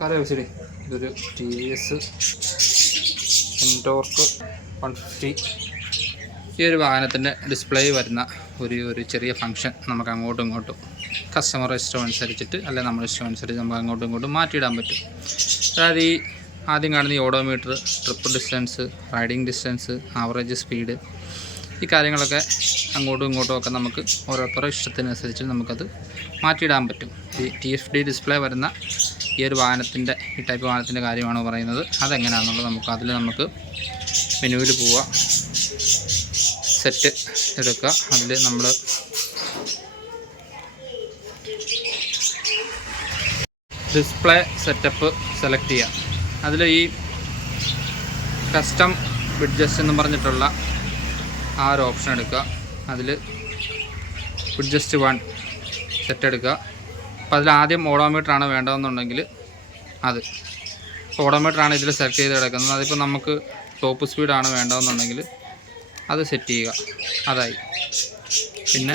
കാര്യം ഇതൊരു T V S NTorq 150. ഈ ഒരു വാഹനത്തിൻ്റെ ഡിസ്പ്ലേ വരുന്ന ഒരു ചെറിയ ഫംഗ്ഷൻ നമുക്ക് അങ്ങോട്ടും ഇങ്ങോട്ടും കസ്റ്റമർ ഇഷ്ടം അനുസരിച്ചിട്ട് അല്ലെങ്കിൽ നമ്മുടെ ഇഷ്ടം അനുസരിച്ച് നമുക്ക് അങ്ങോട്ടും ഇങ്ങോട്ടും മാറ്റിയിടാൻ പറ്റും. അതായത് ഈ ആദ്യം കാണുന്ന ഈ odometer, trip distance, riding distance, average speed, ഈ കാര്യങ്ങളൊക്കെ അങ്ങോട്ടും ഇങ്ങോട്ടും ഒക്കെ നമുക്ക് ഓരോരുത്തരുടെ ഇഷ്ടത്തിനനുസരിച്ച് നമുക്കത് മാറ്റിയിടാൻ പറ്റും. ഈ TFD ഡിസ്പ്ലേ വരുന്ന ഈ ഒരു വാഹനത്തിൻ്റെ, ഈ ടൈപ്പ് വാഹനത്തിൻ്റെ കാര്യമാണ് പറയുന്നത്. അതെങ്ങനെയാണെന്നുള്ളത് നമുക്ക് മെനുവിൽ പോവുക, സെറ്റ് എടുക്കുക. അതിൽ നമ്മൾ ഡിസ്പ്ലേ സെറ്റപ്പ് സെലക്ട് ചെയ്യുക. അതിൽ ഈ കസ്റ്റം വിഡ്ജസ്റ്റ് എന്ന് പറഞ്ഞിട്ടുള്ള ആ ഒരു ഓപ്ഷൻ എടുക്കുക. അതിൽ വിഡ്ജസ്റ്റ് 1 സെറ്റ് എടുക്കുക. അപ്പോൾ അതിൽ ആദ്യം ഓഡോമീറ്ററാണ് വേണ്ടതെന്നുണ്ടെങ്കിൽ അത് ഓഡോമീറ്ററാണ് ഇതിൽ സെലക്ട് ചെയ്ത് കിടക്കുന്നത്. അതിപ്പോൾ നമുക്ക് ടോപ്പ് സ്പീഡാണ് വേണ്ടതെന്നുണ്ടെങ്കിൽ അത് സെറ്റ് ചെയ്യുക. അതായി. പിന്നെ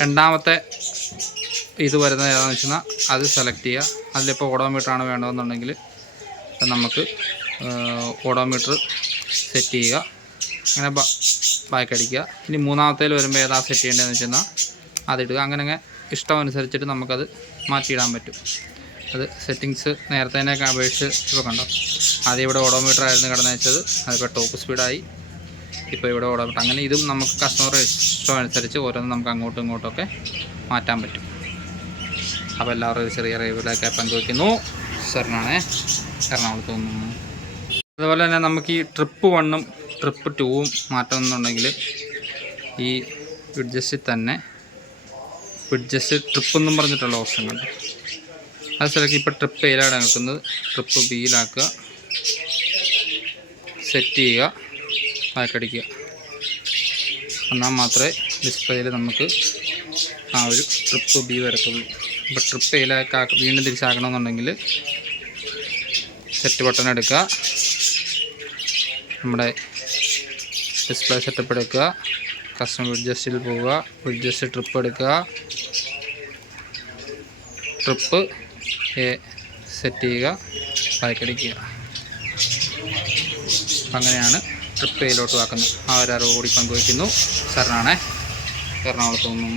രണ്ടാമത്തെ ഇത് വരുന്നത് ഏതാണെന്ന് വെച്ച് കഴിഞ്ഞാൽ അത് സെലക്ട് ചെയ്യുക. അതിലിപ്പോൾ ഓഡോമീറ്ററാണ് വേണ്ടതെന്നുണ്ടെങ്കിൽ നമുക്ക് ഓഡോമീറ്റർ സെറ്റ് ചെയ്യുക. അങ്ങനെ ബാക്ക് അടിക്കുക. ഇനി മൂന്നാമത്തേൽ വരുമ്പോൾ ഏതാ സെറ്റ് ചെയ്യേണ്ടതെന്ന് വെച്ച് കഴിഞ്ഞാൽ അതിടുക. അങ്ങനെ ഇഷ്ടമനുസരിച്ചിട്ട് നമുക്കത് മാറ്റിയിടാൻ പറ്റും. അത് സെറ്റിങ്സ് നേരത്തേനൊക്കെ അപേക്ഷിച്ച് ഇപ്പോൾ കണ്ടോ, ആദ്യം ഇവിടെ ഓഡോമീറ്റർ ആയിരുന്നു കിടന്നു വെച്ചത്, അതിപ്പോൾ ടോപ്പ് സ്പീഡായി, ഇപ്പോൾ ഇവിടെ ഓഡോമീറ്റർ. അങ്ങനെ ഇതും നമുക്ക് കസ്റ്റമർ ഇഷ്ടമനുസരിച്ച് ഓരോന്നും നമുക്ക് അങ്ങോട്ടും ഇങ്ങോട്ടൊക്കെ മാറ്റാൻ പറ്റും. അപ്പോൾ എല്ലാവരും ചെറിയ റിവ്യൂലൊക്കെ പങ്കുവയ്ക്കുന്നു. സാറിനാണേ, എറണാകുളത്ത് തോന്നുന്നു. അതുപോലെ തന്നെ നമുക്ക് ഈ ട്രിപ്പ് 1ഉം ട്രിപ്പ് 2ഉം മാറ്റണമെന്നുണ്ടെങ്കിൽ ഈ വിഡ്ജസ്റ്റിൽ തന്നെ വിഡ്ജസ്റ്റ് ട്രിപ്പ് എന്നും പറഞ്ഞിട്ടുള്ള ഓപ്ഷൻ കണ്ടു, അത് സെലക്ട്. ഇപ്പോൾ ട്രിപ്പ് എയിലാണ് നിൽക്കുന്നത്, ട്രിപ്പ് ബിയിലാക്കുക, സെറ്റ് ചെയ്യുക, ബാക്കടിക്കുക. എന്നാൽ മാത്രമേ ഡിസ്പ്ലേയിൽ നമുക്ക് ആ ഒരു ട്രിപ്പ് ബി വരത്തുള്ളൂ. ഇപ്പോൾ ട്രിപ്പ് എയിലേക്ക് വീണ്ടും തിരിച്ചാക്കണമെന്നുണ്ടെങ്കിൽ സെറ്റ് ബട്ടൺ എടുക്കുക, നമ്മുടെ ഡിസ്പ്ലേ സെറ്റപ്പ് എടുക്കുക, കസ്റ്റം വിഡ്ജസ്റ്റിൽ പോവുക, വിഡ്ജസ്റ്റ് ട്രിപ്പ് എടുക്കുക, ട്രിപ്പ് എ സെറ്റ് ചെയ്യുക, ബാക്കടിക്കുക. അങ്ങനെയാണ് ട്രിപ്പ് എയിലോട്ട് ആക്കുന്നത്. ആ ഒരു അറിവ് കൂടി പങ്കുവയ്ക്കുന്നു. സാറിനാണേ, എറണാകുളത്ത് നിന്നും.